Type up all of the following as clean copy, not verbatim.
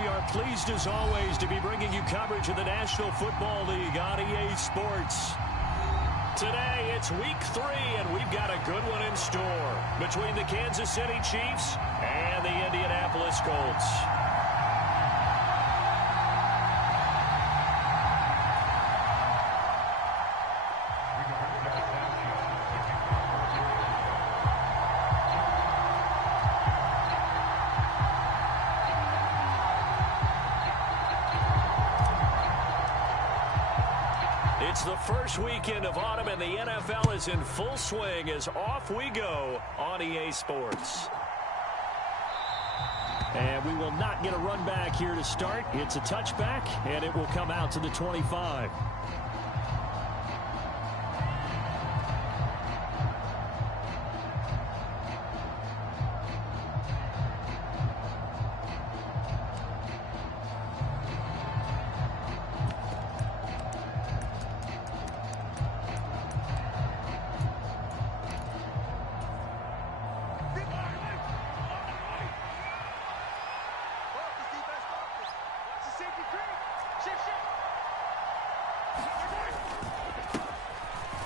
we are pleased as always to be bringing you coverage of the National Football League on EA Sports. Today, it's week 3, and we've got a good one in store between the Kansas City Chiefs and the Indianapolis Colts. It's the first weekend of autumn, and the NFL is in full swing as off we go on EA Sports. And we will not get a run back here to start. It's a touchback, and it will come out to the 25.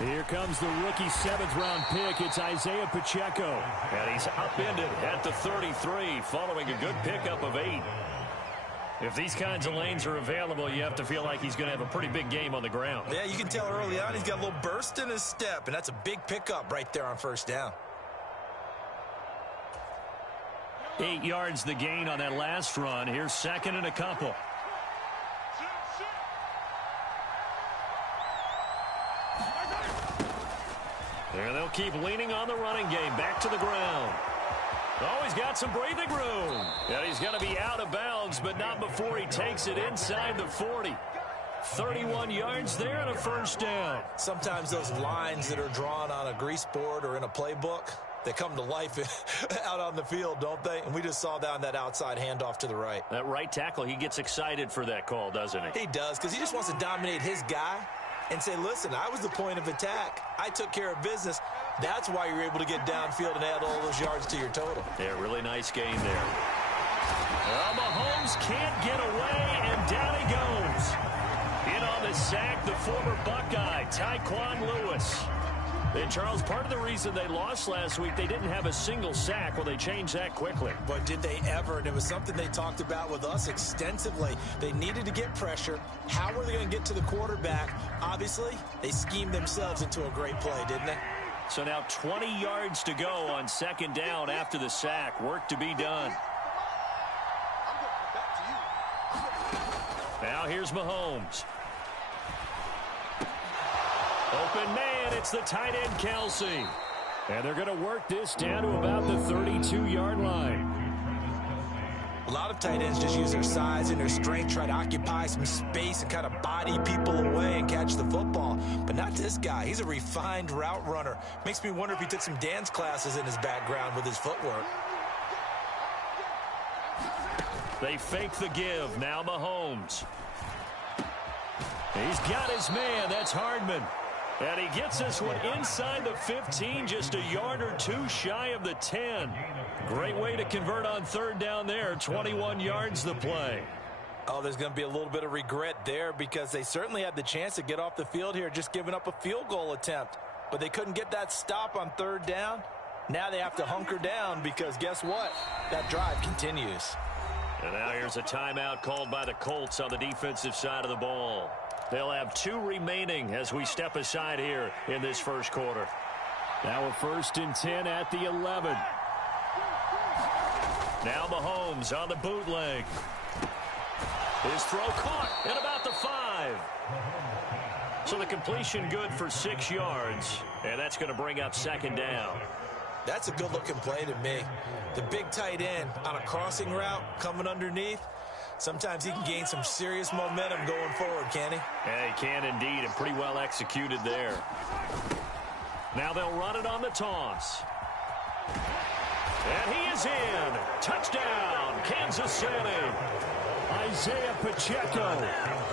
Here comes the rookie 7th-round pick. It's Isaiah Pacheco. And he's upended at the 33 following a good pickup of 8. If these kinds of lanes are available, you have to feel like he's going to have a pretty big game on the ground. Yeah, you can tell early on he's got a little burst in his step, and that's a big pickup right there on first down. 8 yards the gain on that last run. Here's second and a couple. And they'll keep leaning on the running game. Back to the ground. Oh, he's got some breathing room. And he's going to be out of bounds, but not before he takes it inside the 40. 31 yards there and a first down. Sometimes those lines that are drawn on a grease board or in a playbook, they come to life out on the field, don't they? And we just saw that on that outside handoff to the right. That right tackle, he gets excited for that call, doesn't he? He does, because he just wants to dominate his guy and say, listen, I was the point of attack. I took care of business. That's why you're able to get downfield and add all those yards to your total. Yeah, really nice game there. Well, Mahomes can't get away, and down he goes. In on the sack, the former Buckeye, Tyquan Lewis. And, Charles, part of the reason they lost last week, they didn't have a single sack. Well, they changed that quickly. But did they ever? And it was something they talked about with us extensively. They needed to get pressure. How were they going to get to the quarterback? Obviously, they schemed themselves into a great play, didn't they? So now 20 yards to go on second down after the sack. Work to be done. Now here's Mahomes. Open man, it's the tight end, Kelsey. And they're going to work this down to about the 32-yard line. A lot of tight ends just use their size and their strength, try to occupy some space and kind of body people away and catch the football. But not this guy. He's a refined route runner. Makes me wonder if he took some dance classes in his background with his footwork. They fake the give. Now Mahomes. He's got his man. That's Hardman. And he gets this one inside the 15, just a yard or two shy of the 10. Great way to convert on third down there. 21 yards the play. Oh, there's going to be a little bit of regret there because they certainly had the chance to get off the field here, just giving up a field goal attempt. But they couldn't get that stop on third down. Now they have to hunker down because guess what? That drive continues. And now here's a timeout called by the Colts on the defensive side of the ball. They'll have 2 remaining as we step aside here in this first quarter. Now a 1st and 10 at the 11. Now Mahomes on the bootleg. His throw caught at about the 5. So the completion good for 6 yards. And that's going to bring up second down. That's a good-looking play to me. The big tight end on a crossing route coming underneath. Sometimes he can gain some serious momentum going forward, can he? Yeah, he can indeed, and pretty well executed there. Now they'll run it on the toss. And he is in. Touchdown, Kansas City. Isaiah Pacheco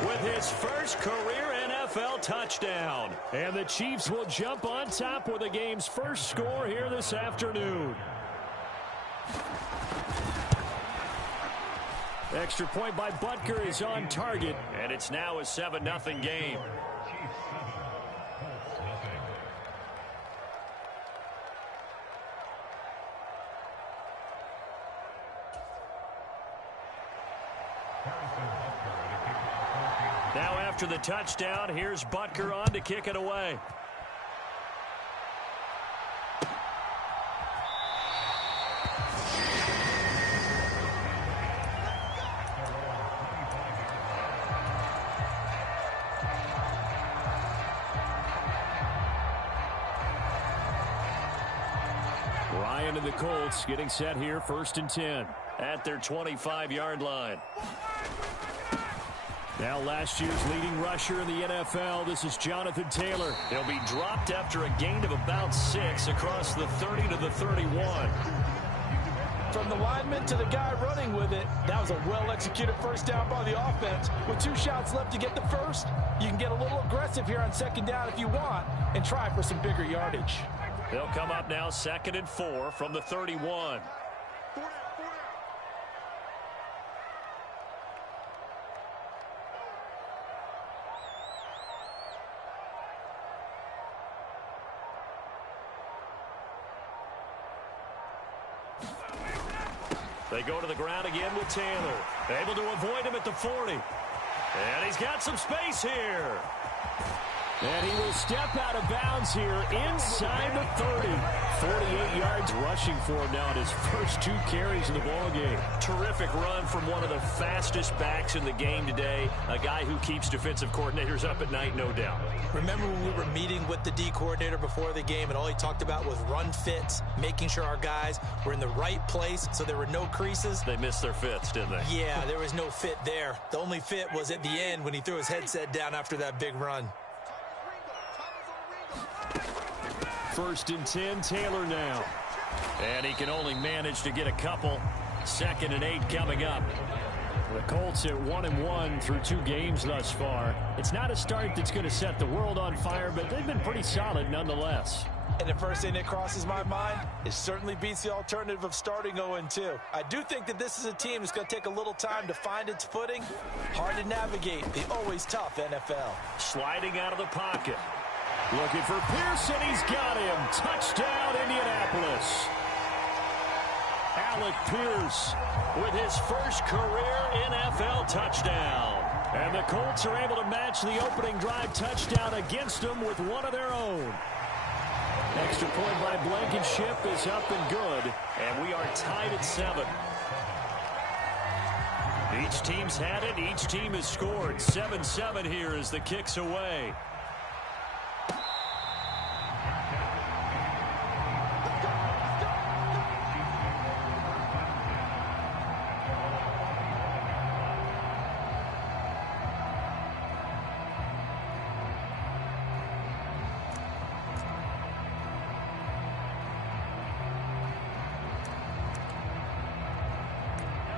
with his first career NFL touchdown. And the Chiefs will jump on top with the game's first score here this afternoon. Extra point by Butker is on target, and it's now a 7-0 game. Now after the touchdown, here's Butker on to kick it away. Ryan and the Colts getting set here, 1st and 10 at their 25-yard line. Now last year's leading rusher in the NFL, this is Jonathan Taylor. He'll be dropped after a gain of about 6 across the 30 to the 31. From the lineman to the guy running with it, that was a well-executed first down by the offense. With 2 shots left to get the first, you can get a little aggressive here on 2nd down if you want and try for some bigger yardage. They'll come up now 2nd and 4 from the 31. They go to the ground again with Taylor. Able to avoid him at the 40. And he's got some space here. And he will step out of bounds here inside the 30. 48 yards rushing for him now in his first 2 carries in the ballgame. Terrific run from one of the fastest backs in the game today. A guy who keeps defensive coordinators up at night, no doubt. Remember when we were meeting with the D coordinator before the game and all he talked about was run fits, making sure our guys were in the right place so there were no creases? They missed their fits, didn't they? Yeah, there was no fit there. The only fit was at the end when he threw his headset down after that big run. 1st and 10, Taylor now. And he can only manage to get a couple. 2nd and 8 coming up. The Colts at 1-1 through 2 games thus far. It's not a start that's going to set the world on fire, but they've been pretty solid nonetheless. And the first thing that crosses my mind, it certainly beats the alternative of starting 0-2. I do think that this is a team that's going to take a little time to find its footing. Hard to navigate the always tough NFL. Sliding out of the pocket. Looking for Pearson. He's got him. Touchdown, Indianapolis. Alec Pierce with his first career NFL touchdown. And the Colts are able to match the opening drive touchdown against them with one of their own. Extra point by Blankenship is up and good. And we are tied at 7. Each team's had it. Each team has scored. 7-7 here as the kick's away.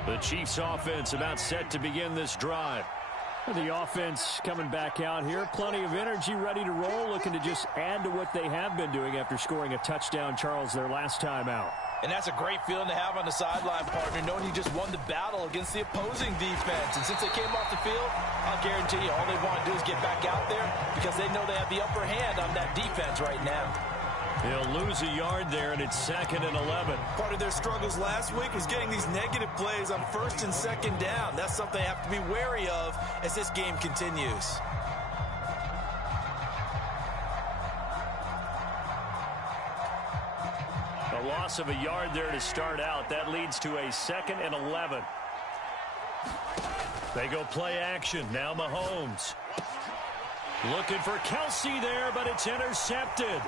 The Chiefs offense about set to begin this drive. The offense coming back out here. Plenty of energy, ready to roll, looking to just add to what they have been doing after scoring a touchdown, Charles, their last time out. And that's a great feeling to have on the sideline, partner, knowing you just won the battle against the opposing defense. And since they came off the field, I'll guarantee you all they want to do is get back out there because they know they have the upper hand on that defense right now. They'll lose a yard there, and it's 2nd and 11. Part of their struggles last week was getting these negative plays on 1st and 2nd down. That's something they have to be wary of as this game continues. A loss of a yard there to start out. That leads to a 2nd and 11. They go play action. Now Mahomes. Looking for Kelsey there, but it's intercepted.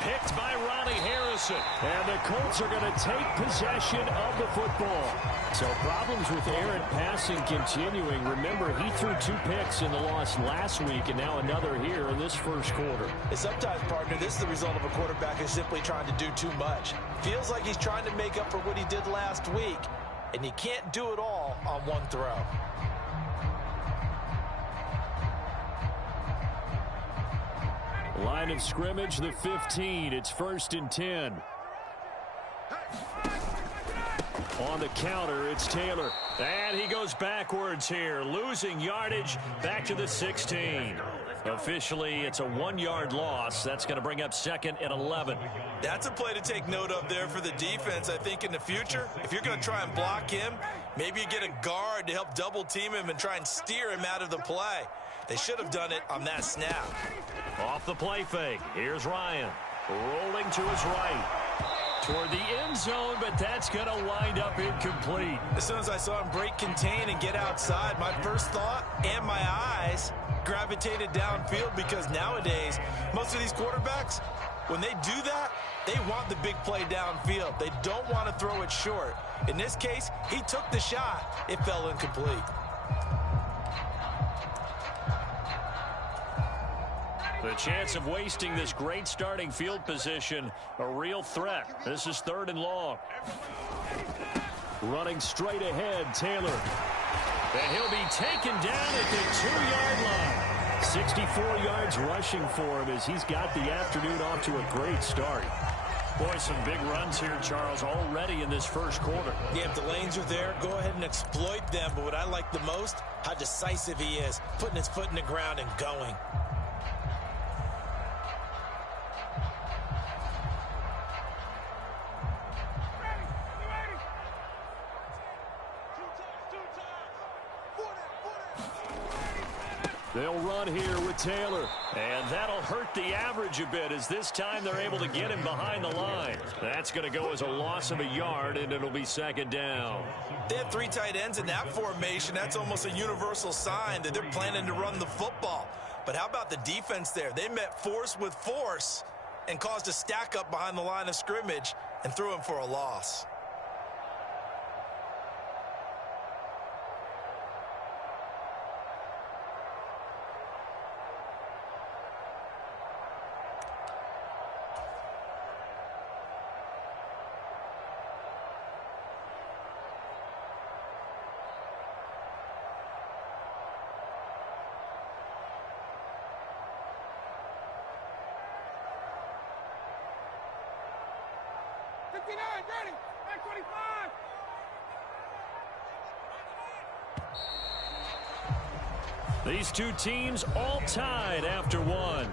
Picked by Ronnie Harrison. And the Colts are going to take possession of the football. So problems with errant passing continuing. Remember, he threw 2 picks in the loss last week, and now another here in this first quarter. And sometimes, partner, this is the result of a quarterback who's simply trying to do too much. Feels like he's trying to make up for what he did last week, and you can't do it all on one throw. Line of scrimmage, the 15. It's 1st and 10. On the counter, it's Taylor. And he goes backwards here, losing yardage back to the 16. Officially, it's a 1-yard loss. That's going to bring up 2nd and 11. That's a play to take note of there for the defense. I think in the future, if you're going to try and block him, maybe you get a guard to help double team him and try and steer him out of the play. They should have done it on that snap. Off the play fake, here's Ryan. Rolling to his right. Toward the end zone, but that's going to wind up incomplete. As soon as I saw him break contain and get outside, my first thought and my eyes gravitated downfield, because nowadays, most of these quarterbacks, when they do that, they want the big play downfield. They don't want to throw it short. In this case, he took the shot. It fell incomplete. The chance of wasting this great starting field position, a real threat. This is 3rd and long. Running straight ahead, Taylor. And he'll be taken down at the 2-yard line. 64 yards rushing for him as he's got the afternoon off to a great start. Boy, some big runs here, Charles, already in this first quarter. Yeah, if the lanes are there, go ahead and exploit them. But what I like the most, how decisive he is, putting his foot in the ground and going. They'll run here with Taylor, and that'll hurt the average a bit, as this time they're able to get him behind the line. That's going to go as a loss of a yard, and it'll be 2nd down. They have 3 tight ends in that formation. That's almost a universal sign that they're planning to run the football. But how about the defense there? They met force with force and caused a stack up behind the line of scrimmage and threw him for a loss. Ready, back 25. These two teams all tied after one.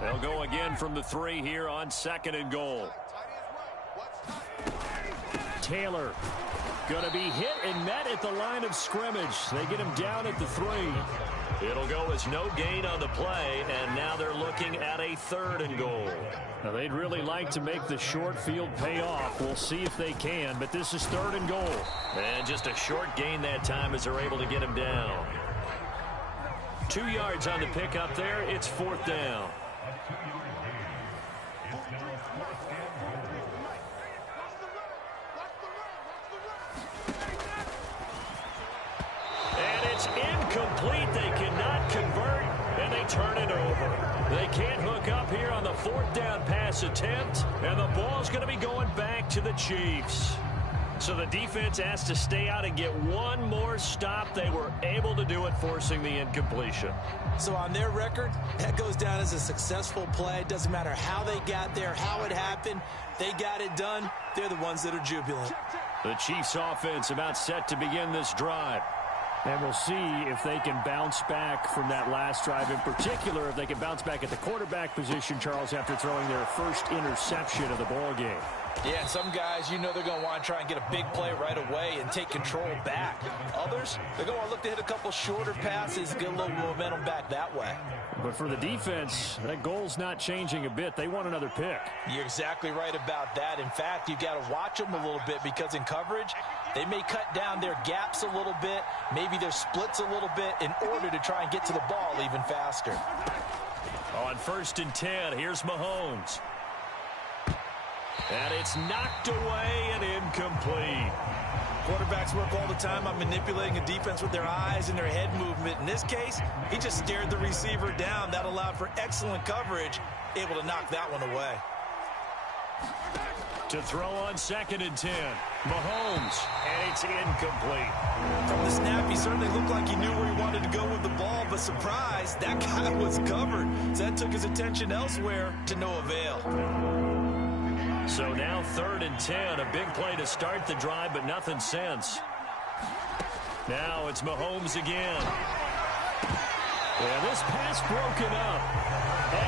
They'll go again from the 3 here on 2nd and goal. Taylor going to be hit and met at the line of scrimmage. They get him down at the 3. It'll go as no gain on the play, and now they're looking at a 3rd and goal. Now, they'd really like to make the short field pay off. We'll see if they can, but this is 3rd and goal. And just a short gain that time as they're able to get him down. 2 yards on the pickup there. It's 4th down. And it's incomplete. They cannot convert, and they turn it over. They can't hook up here on the 4th down pass attempt, and the ball's going to be going back to the Chiefs. So the defense has to stay out and get one more stop. They were able to do it, forcing the incompletion. So on their record, that goes down as a successful play. It doesn't matter how they got there, how it happened. They got it done. They're the ones that are jubilant. The Chiefs offense about set to begin this drive. And we'll see if they can bounce back from that last drive, in particular if they can bounce back at the quarterback position, Charles, after throwing their first interception of the ball game. Yeah, and some guys, you know, they're going to want to try and get a big play right away and take control back. Others, they're going to look to hit a couple shorter passes, get a little momentum back that way. But for the defense, that goal's not changing a bit. They want another pick. You're exactly right about that. In fact, you've got to watch them a little bit, because in coverage, they may cut down their gaps a little bit, maybe their splits a little bit, in order to try and get to the ball even faster. On 1st and 10, here's Mahomes. And it's knocked away and incomplete. Quarterbacks work all the time on manipulating a defense with their eyes and their head movement. In this case, he just stared the receiver down. That allowed for excellent coverage, able to knock that one away. To throw on 2nd and 10. Mahomes, and it's incomplete. From the snap, he certainly looked like he knew where he wanted to go with the ball, but surprise, that guy was covered. So that took his attention elsewhere to no avail. So now 3rd and 10, a big play to start the drive, but nothing since. Now it's Mahomes again. Yeah, this pass broken up.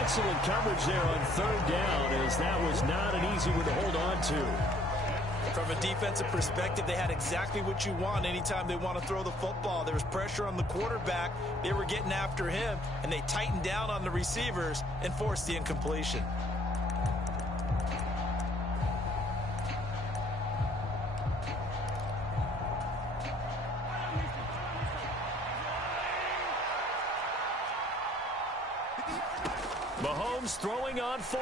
Excellent coverage there on 3rd down, as that was not an easy one to hold on to. From a defensive perspective, they had exactly what you want anytime they want to throw the football. There was pressure on the quarterback. They were getting after him, and they tightened down on the receivers and forced the incompletion. Mahomes throwing on 4th.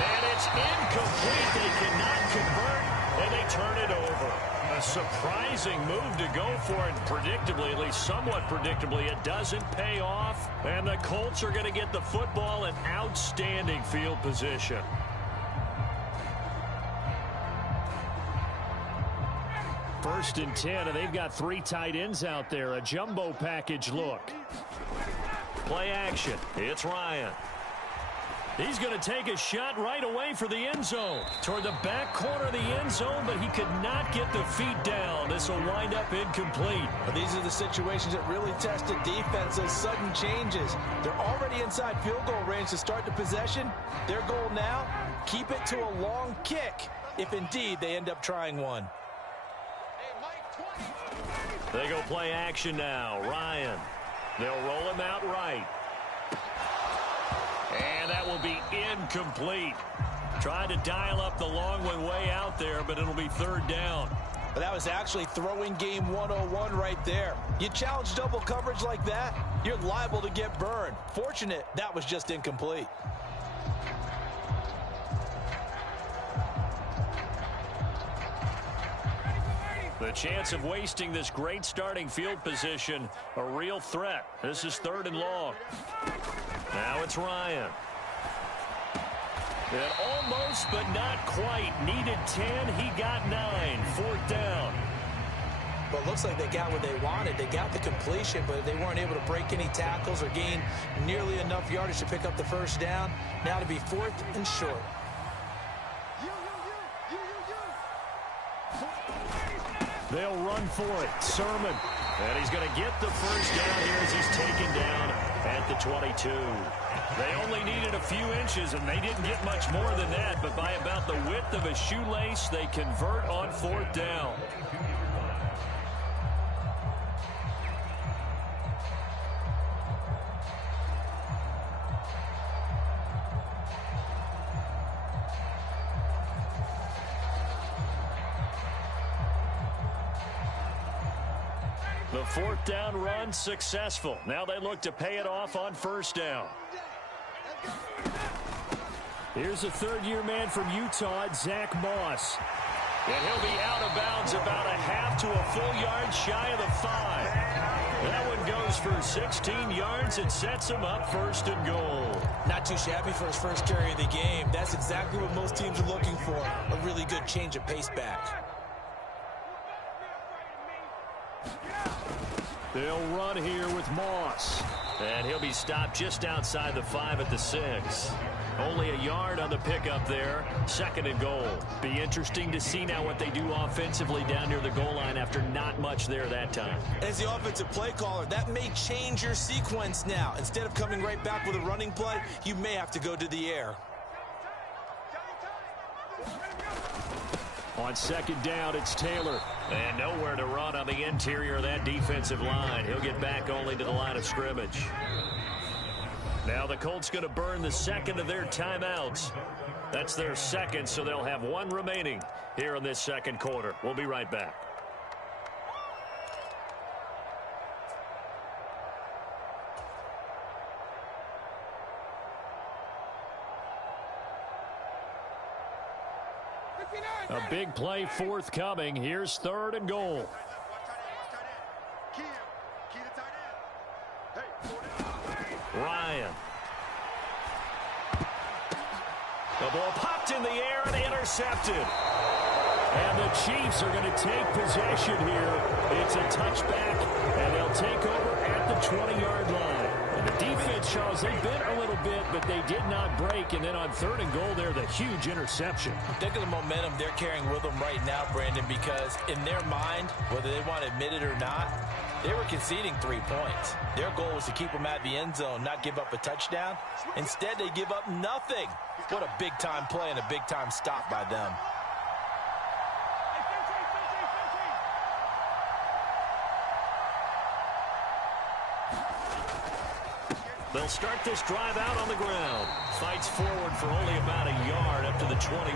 And it's incomplete. They cannot convert, and they turn it over. A surprising move to go for it. Predictably, at least somewhat predictably, it doesn't pay off. And the Colts are going to get the football in outstanding field position. First and 10, and they've got 3 tight ends out there. A jumbo package look. Play action. It's Ryan. He's going to take a shot right away for the end zone. Toward the back corner of the end zone, but he could not get the feet down. This will wind up incomplete. But these are the situations that really test a defense, those sudden changes. They're already inside field goal range to start the possession. Their goal now, keep it to a long kick, if indeed they end up trying one. They go play action now. Ryan. They'll roll him out right. And that will be incomplete. Tried to dial up the long one way out there, but it'll be 3rd down. But that was actually throwing game 101 right there. You challenge double coverage like that, you're liable to get burned. Fortunate that was just incomplete. The chance of wasting this great starting field position, a real threat. This is 3rd and long. Now it's Ryan. And almost, but not quite. Needed 10, he got 9. 4th down. Well, it looks like they got what they wanted. They got the completion, but they weren't able to break any tackles or gain nearly enough yardage to pick up the 1st down. Now to be 4th and short. They'll run for it. Sermon. And he's going to get the 1st down here as he's taken down at the 22. They only needed a few inches, and they didn't get much more than that. But by about the width of a shoelace, they convert on 4th down. The 4th down run successful. Now they look to pay it off on 1st down. Here's a 3rd-year man from Utah, Zach Moss. And he'll be out of bounds about a half to a full yard shy of the 5. That one goes for 16 yards and sets him up 1st and goal. Not too shabby for his first carry of the game. That's exactly what most teams are looking for. A really good change of pace back. They'll run here with Moss. And he'll be stopped just outside the 5 at the 6. Only a yard on the pickup there. 2nd and goal. Be interesting to see now what they do offensively down near the goal line after not much there that time. As the offensive play caller, that may change your sequence now. Instead of coming right back with a running play, you may have to go to the air. On 2nd down, it's Taylor. And nowhere to run on the interior of that defensive line. He'll get back only to the line of scrimmage. Now the Colts going to burn the 2nd of their timeouts. That's their 2nd, so they'll have 1 remaining here in this 2nd quarter. We'll be right back. A big play forthcoming. Here's 3rd and goal. Ryan. The ball popped in the air and intercepted. And the Chiefs are going to take possession here. It's a touchback, and they'll take over at the 20-yard line. And the defense, Charles, they bit a little bit, but they did not break. And then on 3rd and goal there, the huge interception. Think of the momentum they're carrying with them right now, Brandon, because in their mind, whether they want to admit it or not, they were conceding 3 points. Their goal was to keep them at the end zone, not give up a touchdown. Instead, they give up nothing. What a big-time play and a big-time stop by them. They'll start this drive out on the ground. Fights forward for only about a yard up to the 21.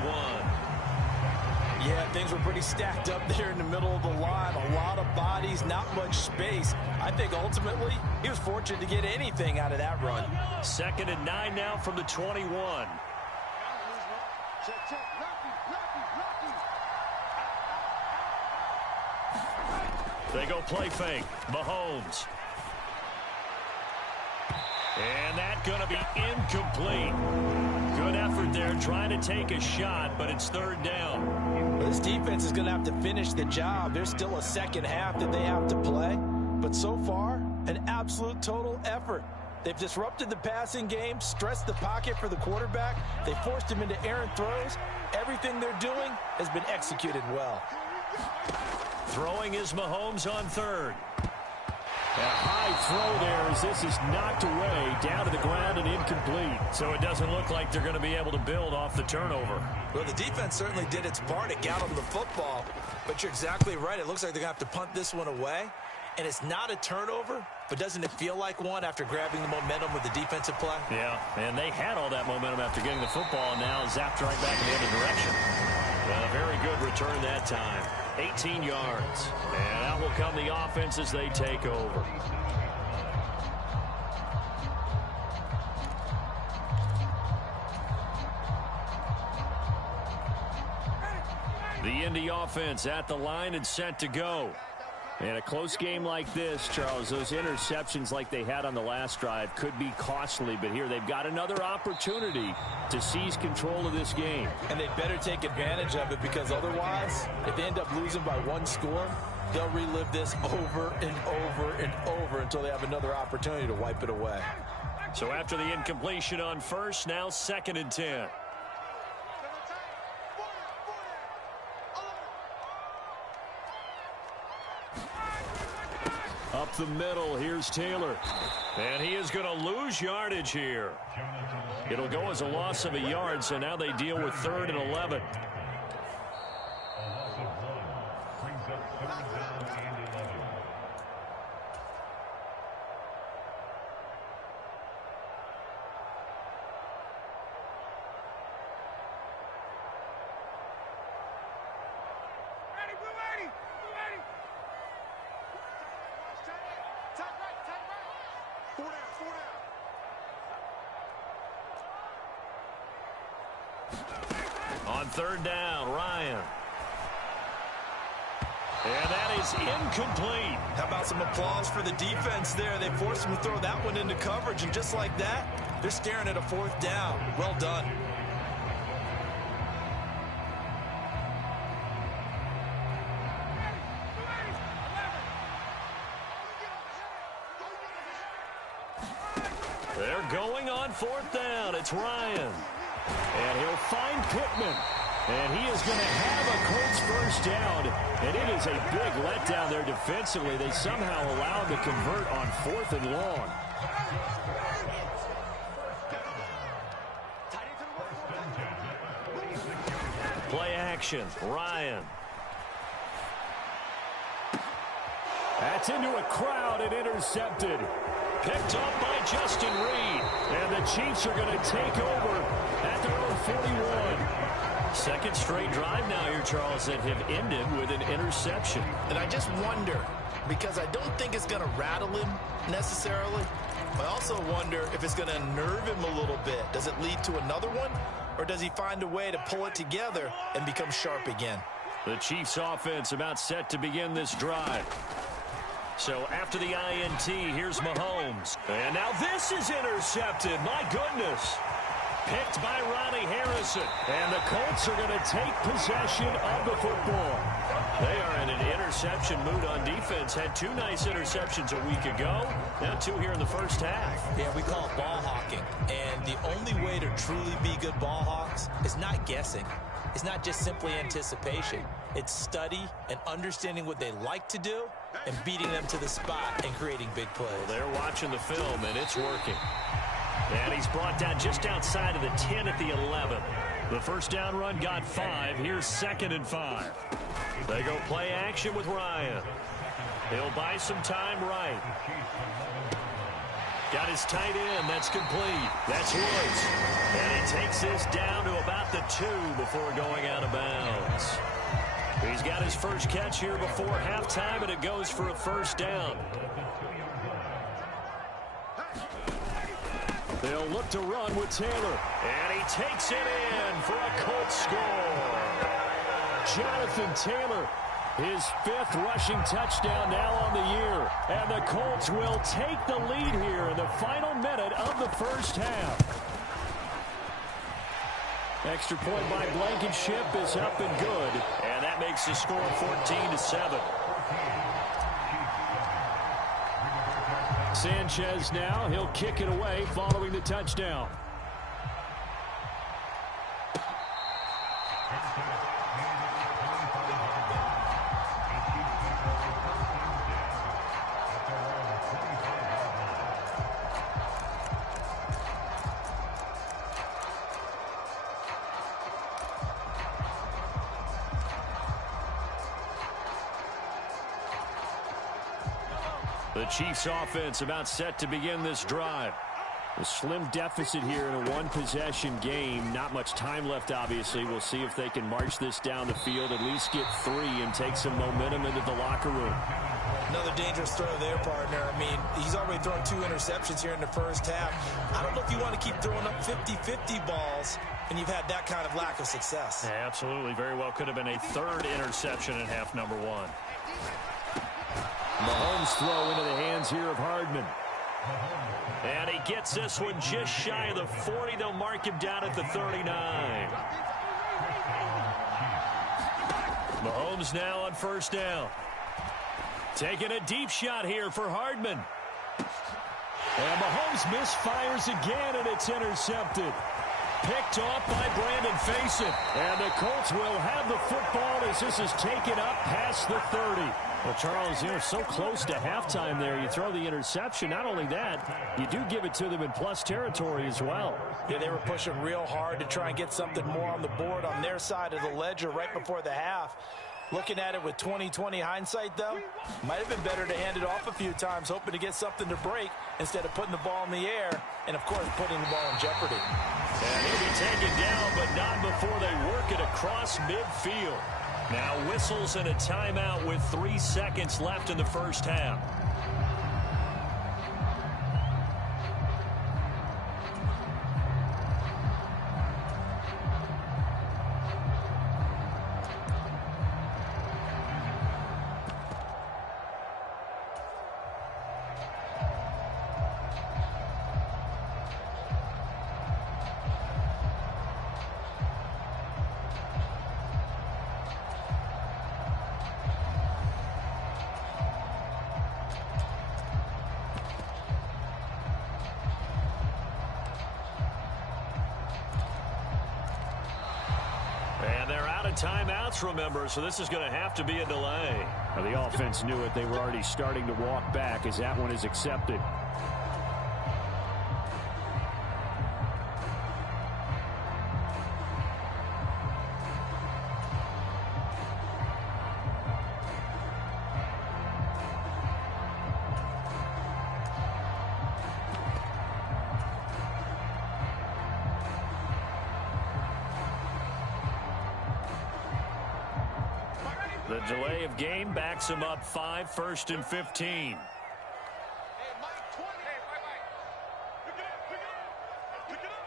Yeah, things were pretty stacked up there in the middle of the line. A lot of bodies, not much space. I think ultimately he was fortunate to get anything out of that run. 2nd and 9 now from the 21. They go play fake. Mahomes. And that's going to be incomplete. Good effort there trying to take a shot, but it's 3rd down. This defense is going to have to finish the job. There's still a second half that they have to play. But so far, an absolute total effort. They've disrupted the passing game, stressed the pocket for the quarterback. They forced him into errant throws. Everything they're doing has been executed well. Throwing is Mahomes on 3rd. A high throw there as this is knocked away, down to the ground and incomplete. So it doesn't look like they're going to be able to build off the turnover. Well, the defense certainly did its part to get them the football, but you're exactly right. It looks like they're going to have to punt this one away, and it's not a turnover, but doesn't it feel like one after grabbing the momentum with the defensive play? Yeah, and they had all that momentum after getting the football, and now zapped right back in the other direction. A very good return that time. 18 yards. And out will come the offense as they take over. The Indy offense at the line and set to go. And a close game like this, Charles, those interceptions like they had on the last drive could be costly. But here they've got another opportunity to seize control of this game. And they better take advantage of it, because otherwise, if they end up losing by 1 score, they'll relive this over and over and over until they have another opportunity to wipe it away. So after the incompletion on 1st, now 2nd and 10. Up the middle, here's Taylor. And he is going to lose yardage here. It'll go as a loss of a yard, so now they deal with 3rd and 11. On 3rd down, Ryan. And that is incomplete. How about some applause for the defense there? They forced him to throw that one into coverage, and just like that, they're staring at a 4th down. Well done. They're going on 4th down. It's Ryan. And he'll find Pittman. And he is going to have a Colts 1st down. And it is a big letdown there defensively. They somehow allowed to convert on 4th and long. Play action. Ryan. That's into a crowd and intercepted. Picked up by Justin Reed. And the Chiefs are going to take over at their own 41. 2nd straight drive now here, Charles, that have ended with an interception. And I just wonder, because I don't think it's going to rattle him necessarily. I also wonder if it's going to unnerve him a little bit. Does it lead to another one? or does he find a way to pull it together and become sharp again? The Chiefs offense about set to begin this drive. So after the INT, here's Mahomes. And now this is intercepted. My goodness. Picked by Ronnie Harrison. And the Colts are going to take possession of the football. They are in an interception mood on defense. Had 2 nice interceptions a week ago. Now 2 here in the first half. Yeah, we call it ball hawking. And the only way to truly be good ball hawks is not guessing. It's not just simply anticipation. It's study and understanding what they like to do and beating them to the spot and creating big plays. Well, they're watching the film, and it's working. And he's brought down just outside of the 10 at the 11. The first down run got 5. Here's 2nd and 5. They go play action with Ryan. He'll buy some time right. Got his tight end. That's complete. That's Woods. And he takes this down to about the 2 before going out of bounds. He's got his first catch here before halftime, and it goes for a first down. They'll look to run with Taylor. And he takes it in for a Colts score. Jonathan Taylor, his 5th rushing touchdown now on the year. And the Colts will take the lead here in the final minute of the first half. Extra point by Blankenship is up and good. And that makes the score 14-7. Sanchez now, he'll kick it away following the touchdown. The Chiefs offense about set to begin this drive. A slim deficit here in a 1-possession game. Not much time left, obviously. We'll see if they can march this down the field, at least get 3 and take some momentum into the locker room. Another dangerous throw there, partner. I mean, he's already thrown 2 interceptions here in the first half. I don't know if you want to keep throwing up 50-50 balls and you've had that kind of lack of success. Yeah, absolutely. Very well could have been a 3rd interception in half number 1. Mahomes throw into the hands here of Hardman. And he gets this one just shy of the 40. They'll mark him down at the 39. Mahomes now on first down. Taking a deep shot here for Hardman. And Mahomes misfires again, and it's intercepted. Picked off by Brandon Faison. And the Colts will have the football as this is taken up past the 30. Well, Charles, you're so close to halftime there. You throw the interception. Not only that, you do give it to them in plus territory as well. Yeah, they were pushing real hard to try and get something more on the board on their side of the ledger right before the half. Looking at it with 20/20 hindsight, though, might have been better to hand it off a few times, hoping to get something to break instead of putting the ball in the air and, of course, putting the ball in jeopardy. And he'll be taken down, but not before they work it across midfield. Now whistles and a timeout with 3 seconds left in the first half. And they're out of timeouts, remember, so this is going to have to be a delay. Now, the offense knew it. They were already starting to walk back as that one is accepted. The delay of game backs him up 5, 1st and 15. Pick it up. Pick it up.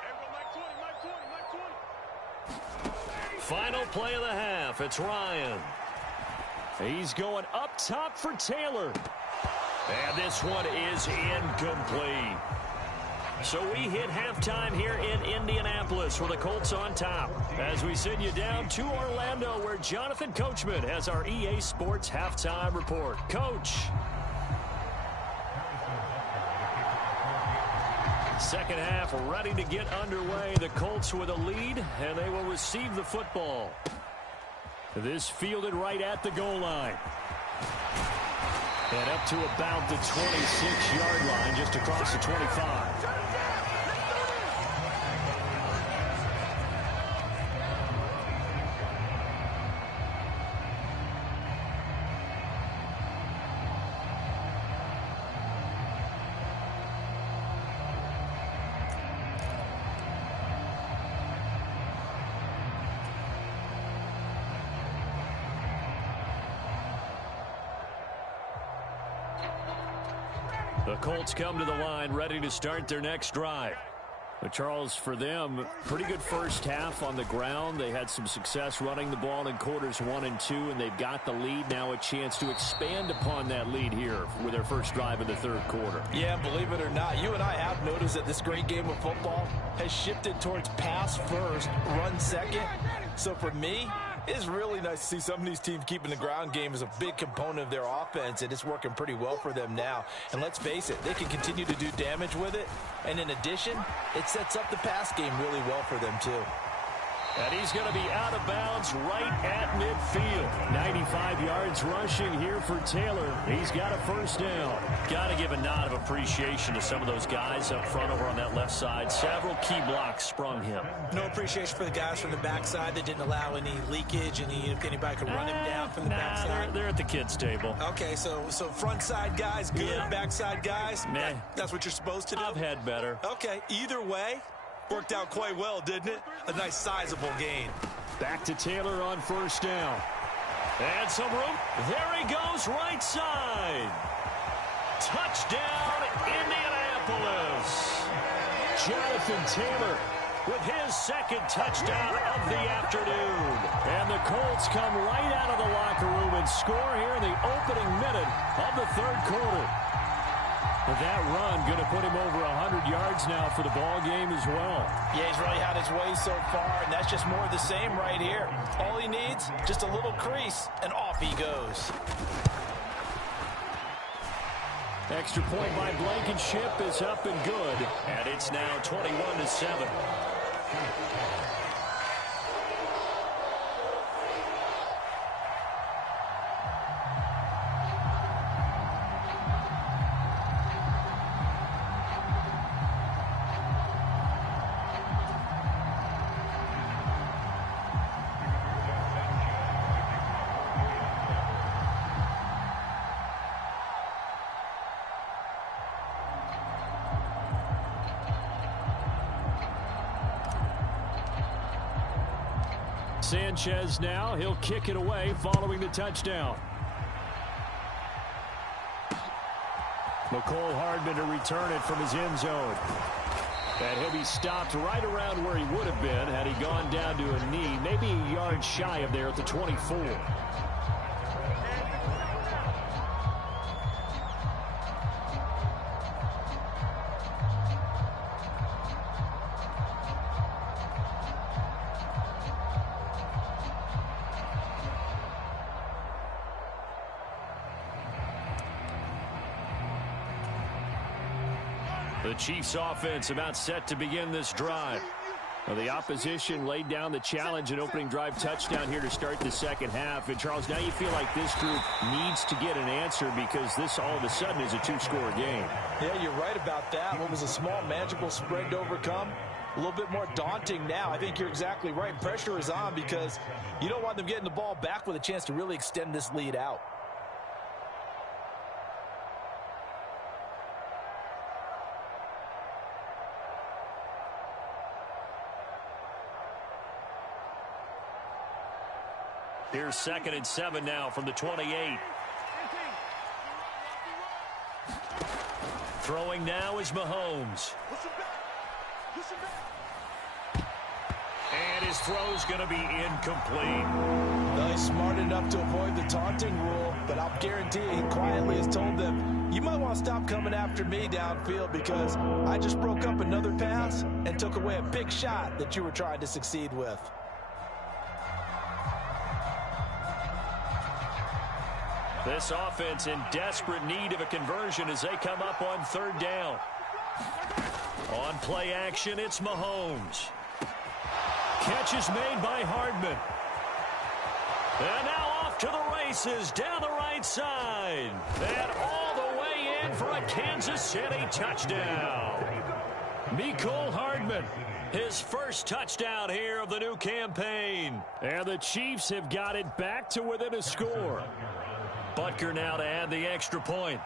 Hey, Mike 20, Mike 20. Final play of the half. It's Ryan. He's going up top for Taylor. And this one is incomplete. So we hit halftime here in Indianapolis with the Colts on top. As we send you down to Orlando, where Jonathan Coachman has our EA Sports halftime report. Coach. Second half ready to get underway. The Colts with a lead, and they will receive the football. This fielded right at the goal line. And up to about the 26-yard line, just across the 25. The Colts come to the line ready to start their next drive. But Charles, for them, pretty good first half on the ground. They had some success running the ball in quarters 1 and 2, and they've got the lead. Now a chance to expand upon that lead here with their first drive in the third quarter. Yeah, believe it or not, you and I have noticed that this great game of football has shifted towards pass first, run second. So for me, it's really nice to see some of these teams keeping the ground game as a big component of their offense, and it's working pretty well for them now. And let's face it, they can continue to do damage with it. And in addition, it sets up the pass game really well for them too. And he's going to be out of bounds right at midfield. 95 yards rushing here for Taylor. He's got a first down. Got to give a nod of appreciation to some of those guys up front over on that left side. Several key blocks sprung him. No appreciation for the guys from the backside that didn't allow any leakage, if anybody could run him down from the backside. They're at the kids' table. Okay, so front side guys, good. Yeah. Backside guys, nah. That's what you're supposed to do? I've had better. Okay, either way, worked out quite well, didn't it? A nice sizable gain. Back to Taylor on first down. And some room. There he goes, right side. Touchdown, Indianapolis. Jonathan Taylor with his second touchdown of the afternoon. And the Colts come right out of the locker room and score here in the opening minute of the third quarter. That run going to put him over 100 yards now for the ball game as well. Yeah, he's really had his way so far, and that's just more of the same right here. All he needs, just a little crease, and off he goes. Extra point by Blankenship is up and good, and it's now 21-7. Sanchez now, he'll kick it away following the touchdown. McCole Hardman to return it from his end zone. And he'll be stopped right around where he would have been had he gone down to a knee, maybe a yard shy of there at the 24. The Chiefs offense about set to begin this drive. Well, the opposition laid down the challenge and opening drive touchdown here to start the second half. And Charles, now you feel like this group needs to get an answer because this all of a sudden is a two-score game. Yeah, you're right about that. What was a small manageable spread to overcome, a little bit more daunting now. I think you're exactly right. Pressure is on because you don't want them getting the ball back with a chance to really extend this lead out. Here's 2nd and 7 now from the 28. Throwing now is Mahomes. And his throw's going to be incomplete. Well, he's smart enough to avoid the taunting rule, but I'll guarantee he quietly has told them, you might want to stop coming after me downfield because I just broke up another pass and took away a big shot that you were trying to succeed with. This offense in desperate need of a conversion as they come up on third down. On play action, it's Mahomes. Catch is made by Hardman. And now off to the races down the right side. And all the way in for a Kansas City touchdown. Mecole Hardman, his first touchdown here of the new campaign. And the Chiefs have got it back to within a score. Butker now to add the extra point.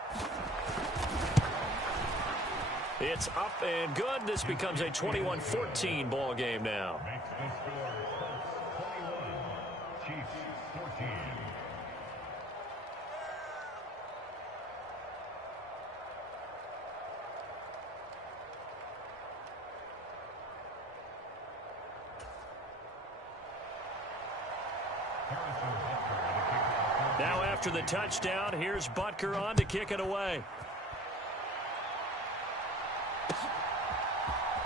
It's up and good. This becomes a 21-14 ball game now. Now after the touchdown, here's Butker on to kick it away.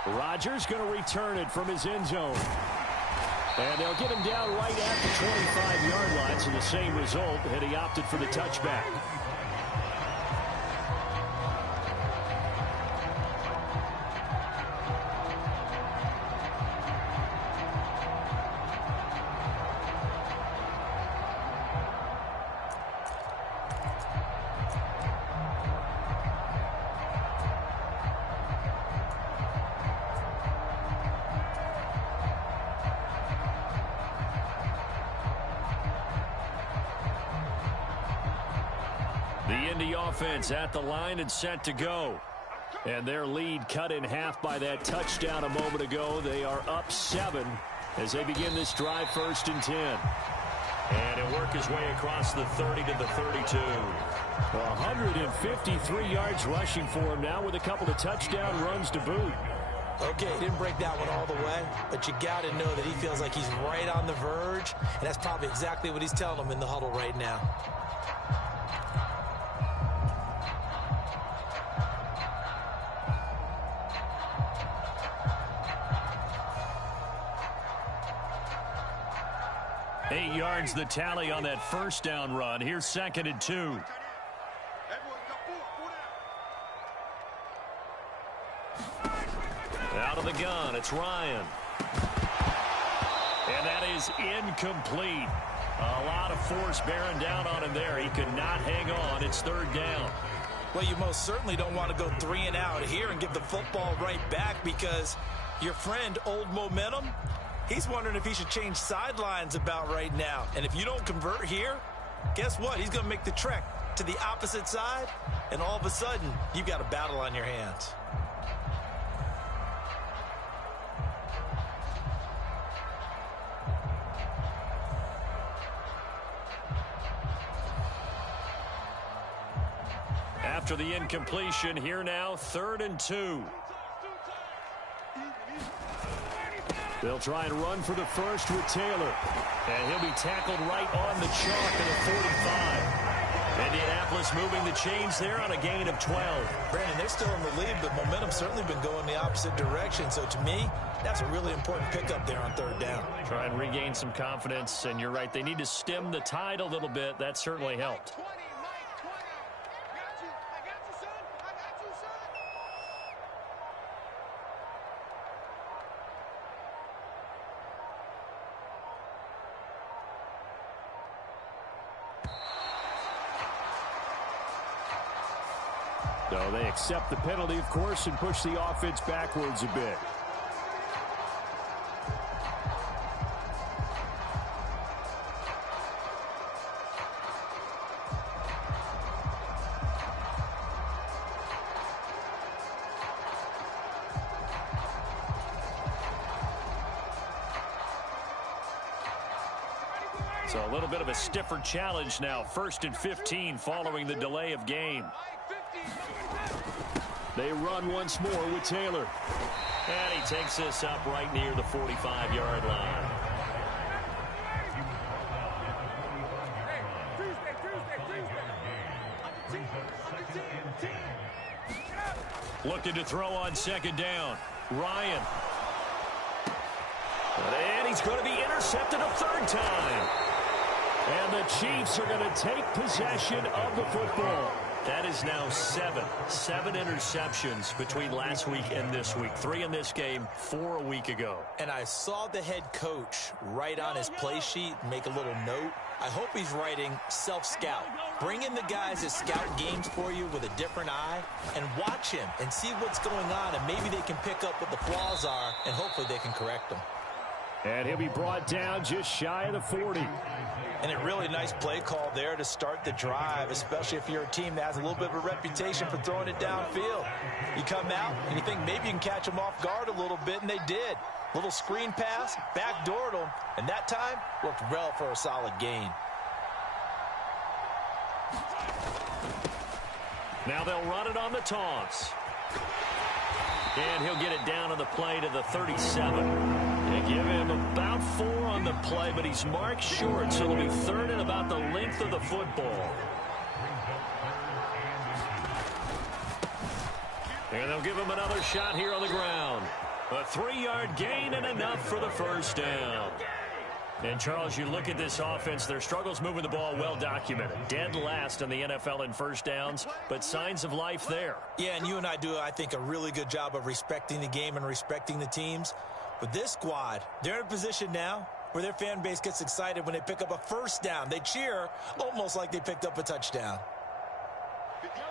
Rodgers going to return it from his end zone. And they'll get him down right at the 25-yard line, so the same result had he opted for the touchback. The Indy offense at the line and set to go. And their lead cut in half by that touchdown a moment ago. They are up 7 as they begin this drive 1st and 10. And he'll work his way across the 30 to the 32. 153 yards rushing for him now with a couple of touchdown runs to boot. Okay, didn't break that one all the way, but you got to know that he feels like he's right on the verge, and that's probably exactly what he's telling them in the huddle right now. Eight yards the tally on that first down run. Here's 2nd and 2. Out of the gun, it's Ryan. And that is incomplete. A lot of force bearing down on him there. He could not hang on. It's 3rd down. Well, you most certainly don't want to go 3 and out here and give the football right back because your friend, Old Momentum, he's wondering if he should change sidelines about right now. And if you don't convert here, guess what? He's going to make the trek to the opposite side, and all of a sudden, you've got a battle on your hands. After the incompletion, here now, 3rd and 2. They'll try and run for the first with Taylor. And he'll be tackled right on the chalk at the 45. Indianapolis moving the chains there on a gain of 12. Brandon, they're still in the lead, but momentum's certainly been going the opposite direction. So to me, that's a really important pickup there on 3rd down. Try and regain some confidence, and you're right. They need to stem the tide a little bit. That certainly helped. So they accept the penalty, of course, and push the offense backwards a bit. So a little bit of a stiffer challenge now. 1st and 15 following the delay of game. They run once more with Taylor. And he takes this up right near the 45-yard line. Looking to throw on second down. Ryan. And he's going to be intercepted a third time. And the Chiefs are going to take possession of the football. That is now seven interceptions between last week and this week. 3 in this game, 4 a week ago. And I saw the head coach write on his play sheet, make a little note. I hope he's writing self-scout. Bring in the guys that scout games for you with a different eye and watch him and see what's going on, and maybe they can pick up what the flaws are, and hopefully they can correct them. And he'll be brought down just shy of the 40. And a really nice play call there to start the drive, especially if you're a team that has a little bit of a reputation for throwing it downfield. You come out and you think maybe you can catch them off guard a little bit, and they did. Little screen pass, backdoored them, and that time worked well for a solid gain. Now they'll run it on the toss. And he'll get it down on the play to the 37. They give him about 4 on the play, but he's marked short, so it'll be third and about the length of the football. And they'll give him another shot here on the ground. A 3-yard gain and enough for the first down. And, Charles, you look at this offense, their struggles moving the ball well documented. Dead last in the NFL in first downs, but signs of life there. Yeah, and you and I do, I think, a really good job of respecting the game and respecting the teams. But this squad, they're in a position now where their fan base gets excited when they pick up a first down. They cheer almost like they picked up a touchdown.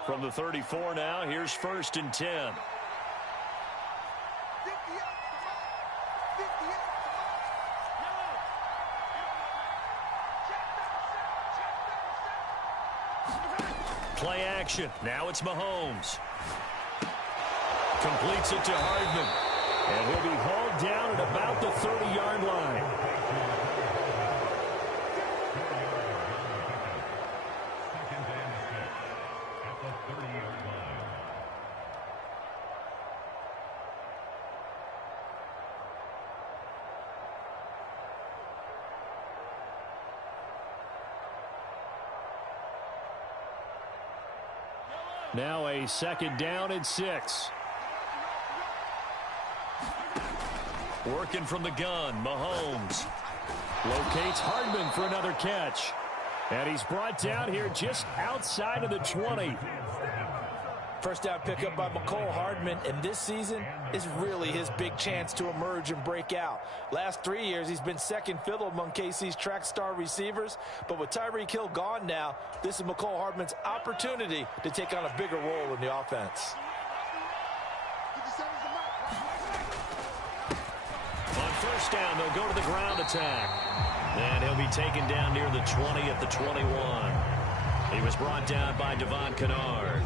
From the 34 now, here's 1st and 10. Play action. Now it's Mahomes. Completes it to Hardman. And he'll be hauled down at about the 30-yard line. Now a 2nd down and 6. Working from the gun, Mahomes locates Hardman for another catch. And he's brought down here just outside of the 20. First down pickup by McCole Hardman, and this season is really his big chance to emerge and break out. Last 3 years, he's been second fiddle among KC's track star receivers, but with Tyreek Hill gone now, this is McCole Hardman's opportunity to take on a bigger role in the offense. On first down, they'll go to the ground attack. And he'll be taken down near the 20 at the 21. He was brought down by Devon Kennard.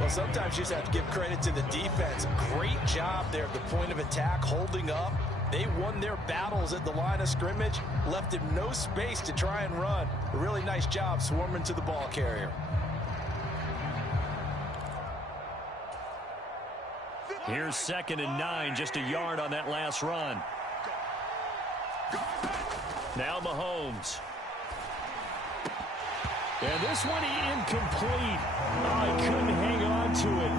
Well, sometimes you just have to give credit to the defense. Great job there at the point of attack, holding up. They won their battles at the line of scrimmage, left him no space to try and run. A really nice job swarming to the ball carrier. Here's 2nd and 9, just a yard on that last run. Now Mahomes. And this one incomplete. Oh, he couldn't hang on to it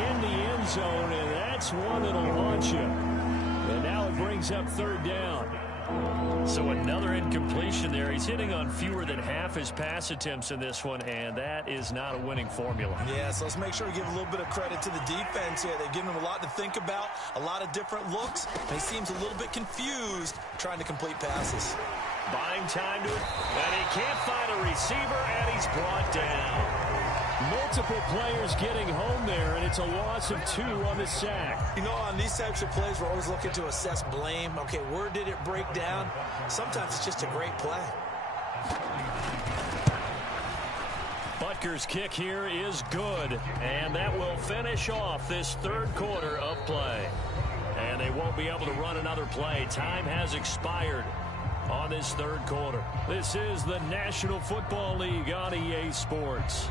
in the end zone, and that's one that'll launch you. And now it brings up 3rd down. So another incompletion there. He's hitting on fewer than half his pass attempts in this one, and that is not a winning formula. Yeah, so let's make sure we give a little bit of credit to the defense here. They've given him a lot to think about, a lot of different looks, and he seems a little bit confused trying to complete passes. Buying time to it, and he can't find a receiver, and he's brought down. Multiple players getting home there, and it's a loss of 2 on the sack. You know, on these types of plays, we're always looking to assess blame. Okay, where did it break down? Sometimes it's just a great play. Butker's kick here is good, and that will finish off this 3rd quarter of play. And they won't be able to run another play. Time has expired on this 3rd quarter. This is the National Football League on EA Sports.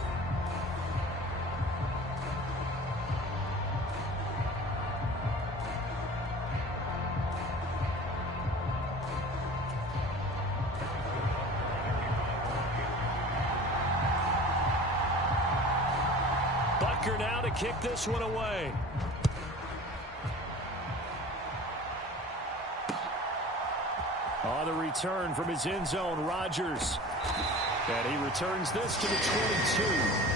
Baker now to kick this one away. On the return from his end zone, Rodgers. And he returns this to the 22.